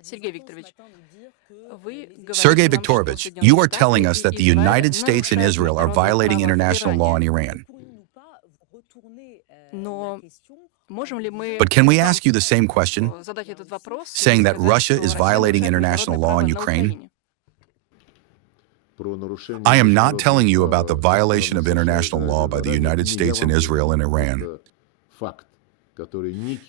Sergey Viktorovich, you are telling us that the United States and Israel are violating international law in Iran. But can we ask you the same question, saying that Russia is violating international law in Ukraine? I am not telling you about the violation of international law by the United States and Israel and Iran.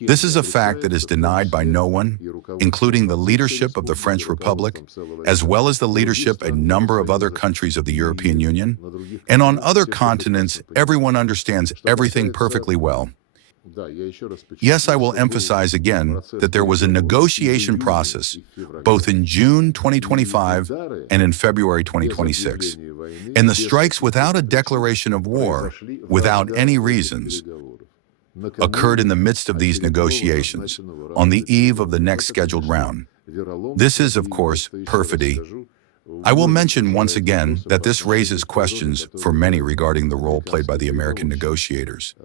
This is a fact that is denied by no one, including the leadership of the French Republic, as well as the leadership of a number of other countries of the European Union. And on other continents, everyone understands everything perfectly well. Yes, I will emphasize again that there was a negotiation process, both in June 2025 and in February 2026. And the strikes without a declaration of war, without any reasons, occurred in the midst of these negotiations, on the eve of the next scheduled round. This is, of course, perfidy. I will mention once again that this raises questions for many regarding the role played by the American negotiators.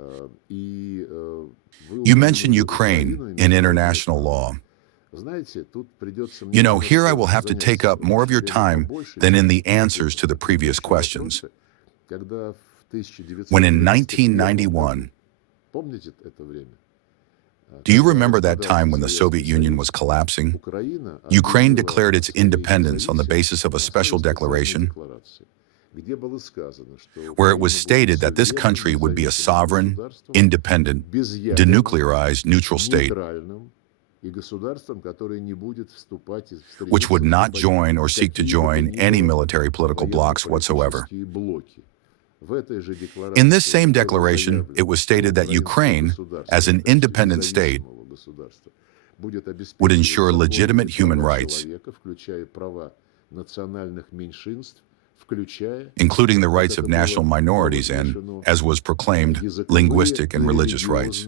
You mentioned Ukraine in international law. You know, here I will have to take up more of your time than in the answers to the previous questions. When in 1991, do you remember that time when the Soviet Union was collapsing? Ukraine declared its independence on the basis of a special declaration, where it was stated that this country would be a sovereign, independent, denuclearized, neutral state, which would not join or seek to join any military political blocs whatsoever. In this same declaration, it was stated that Ukraine, as an independent state, would ensure legitimate human rights, including the rights of national minorities and, as was proclaimed, linguistic and religious rights.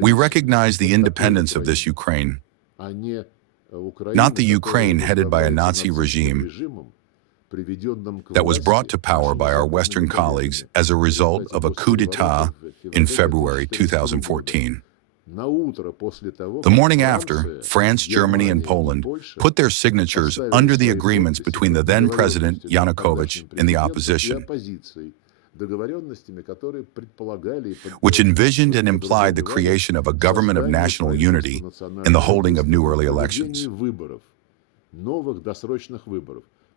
We recognize the independence of this Ukraine, not the Ukraine headed by a Nazi regime that was brought to power by our Western colleagues as a result of a coup d'etat in February 2014. The morning after, France, Germany, and Poland put their signatures under the agreements between the then-President Yanukovych and the opposition, which envisioned and implied the creation of a government of national unity and the holding of new early elections.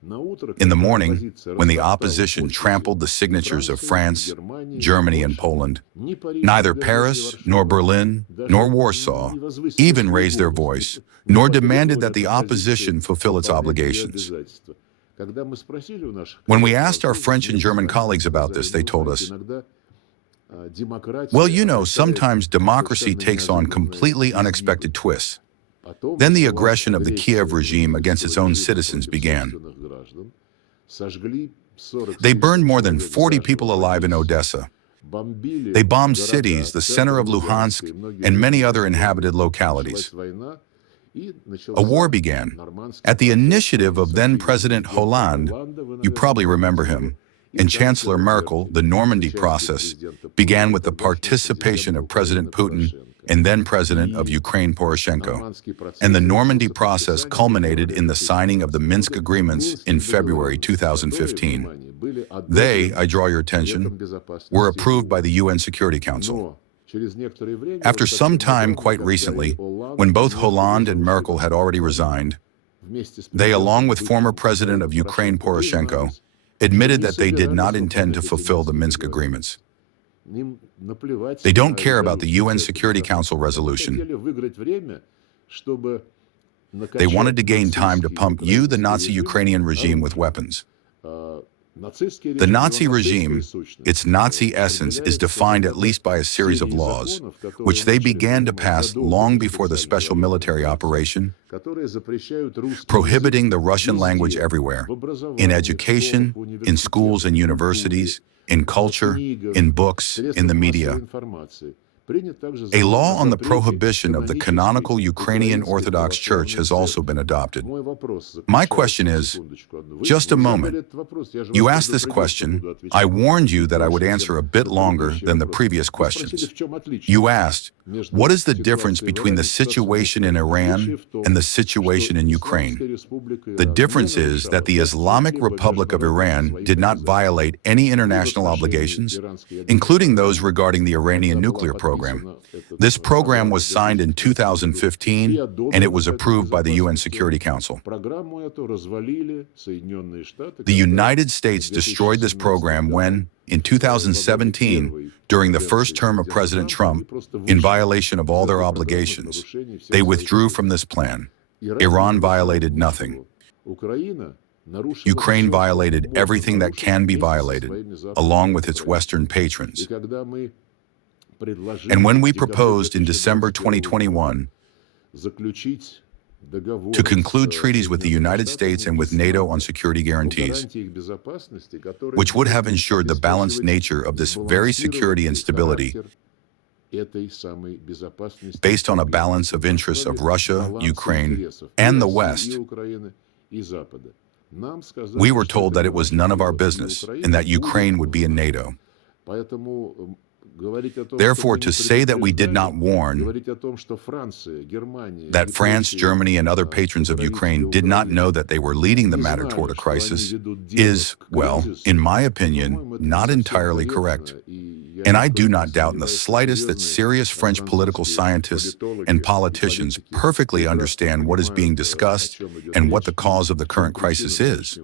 In the morning, when the opposition trampled the signatures of France, Germany, and Poland, neither Paris, nor Berlin, nor Warsaw even raised their voice, nor demanded that the opposition fulfill its obligations. When we asked our French and German colleagues about this, they told us, well, you know, sometimes democracy takes on completely unexpected twists. Then the aggression of the Kiev regime against its own citizens began. They burned more than 40 people alive in Odessa. They bombed cities, the center of Luhansk, and many other inhabited localities. A war began. At the initiative of then-President Hollande, you probably remember him, and Chancellor Merkel, the Normandy process began with the participation of President Putin and then-President of Ukraine Poroshenko. And the Normandy process culminated in the signing of the Minsk Agreements in February 2015. They, I draw your attention, were approved by the UN Security Council. After some time, quite recently, when both Hollande and Merkel had already resigned, they, along with former President of Ukraine Poroshenko, admitted that they did not intend to fulfill the Minsk Agreements. They don't care about the UN Security Council resolution. They wanted to gain time to pump the Nazi Ukrainian regime with weapons. The Nazi regime, its Nazi essence, is defined at least by a series of laws, which they began to pass long before the special military operation, prohibiting the Russian language everywhere, in education, in schools and universities, in culture, in books, in the media. A law on the prohibition of the canonical Ukrainian Orthodox Church has also been adopted. My question is, just a moment. You asked this question. I warned you that I would answer a bit longer than the previous questions. You asked, what is the difference between the situation in Iran and the situation in Ukraine? The difference is that the Islamic Republic of Iran did not violate any international obligations, including those regarding the Iranian nuclear program. This program was signed in 2015, and it was approved by the UN Security Council. The United States destroyed this program when, in 2017, during the first term of President Trump, in violation of all their obligations, they withdrew from this plan. Iran violated nothing. Ukraine violated everything that can be violated, along with its Western patrons. And when we proposed in December 2021 to conclude treaties with the United States and with NATO on security guarantees, which would have ensured the balanced nature of this very security and stability based on a balance of interests of Russia, Ukraine, and the West, we were told that it was none of our business and that Ukraine would be in NATO. Therefore, to say that we did not warn, that France, Germany, and other patrons of Ukraine did not know that they were leading the matter toward a crisis is, well, in my opinion, not entirely correct. And I do not doubt in the slightest that serious French political scientists and politicians perfectly understand what is being discussed and what the cause of the current crisis is.